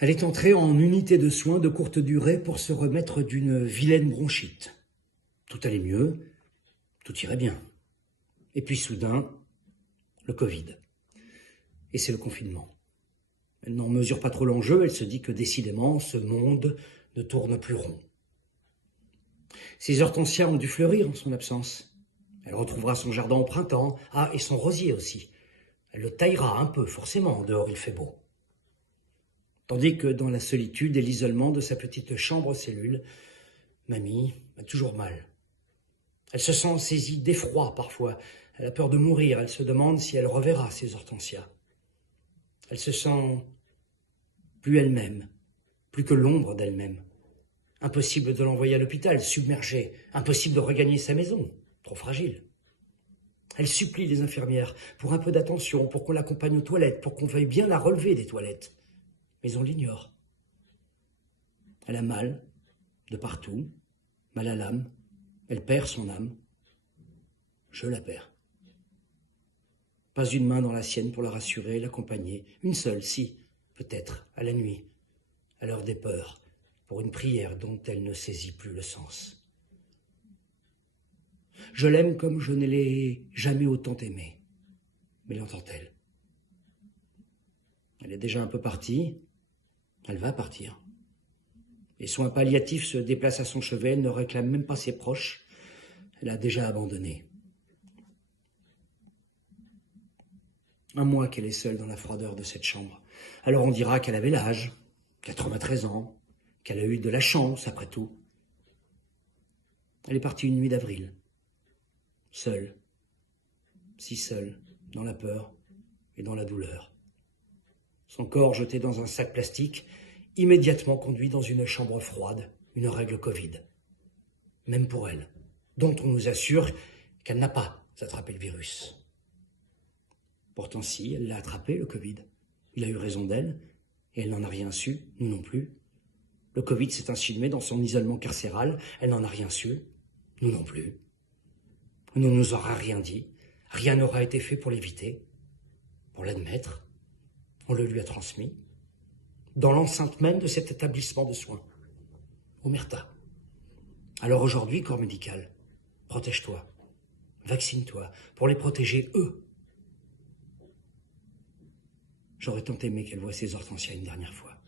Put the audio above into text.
Elle est entrée en unité de soins de courte durée pour se remettre d'une vilaine bronchite. Tout allait mieux, tout irait bien. Et puis soudain, le Covid. Et c'est le confinement. Elle n'en mesure pas trop l'enjeu, elle se dit que décidément, ce monde ne tourne plus rond. Ses hortensias ont dû fleurir en son absence. Elle retrouvera son jardin au printemps, et son rosier aussi. Elle le taillera un peu, forcément, dehors il fait beau. Tandis que dans la solitude et l'isolement de sa petite chambre-cellule, Mamie a toujours mal. Elle se sent saisie d'effroi parfois. Elle a peur de mourir. Elle se demande si elle reverra ses hortensias. Elle se sent plus elle-même, plus que l'ombre d'elle-même. Impossible de l'envoyer à l'hôpital, submergée. Impossible de regagner sa maison, trop fragile. Elle supplie les infirmières pour un peu d'attention, pour qu'on l'accompagne aux toilettes, pour qu'on veuille bien la relever des toilettes. Mais on l'ignore. Elle a mal, de partout, mal à l'âme. Elle perd son âme. Je la perds. Pas une main dans la sienne pour la rassurer, l'accompagner. Une seule, si, peut-être, à la nuit, à l'heure des peurs, pour une prière dont elle ne saisit plus le sens. Je l'aime comme je ne l'ai jamais autant aimée. Mais l'entend-elle? Elle est déjà un peu partie. Elle va partir. Les soins palliatifs se déplacent à son chevet, elle ne réclame même pas ses proches. Elle a déjà abandonné. Un mois qu'elle est seule dans la froideur de cette chambre. Alors on dira qu'elle avait l'âge, 93 ans, qu'elle a eu de la chance après tout. Elle est partie une nuit d'avril. Seule. Si seule, dans la peur et dans la douleur. Son corps jeté dans un sac plastique, immédiatement conduit dans une chambre froide, une règle Covid. Même pour elle, dont on nous assure qu'elle n'a pas attrapé le virus. Pourtant si, elle l'a attrapé, le Covid. Il a eu raison d'elle, et elle n'en a rien su, nous non plus. Le Covid s'est insinué dans son isolement carcéral, elle n'en a rien su, nous non plus. On ne nous aura rien dit, rien n'aura été fait pour l'éviter, pour l'admettre. On le lui a transmis, dans l'enceinte même de cet établissement de soins, Omerta. Alors aujourd'hui, corps médical, protège-toi, vaccine-toi, pour les protéger, eux. J'aurais tant aimé qu'elle voie ses hortensias une dernière fois.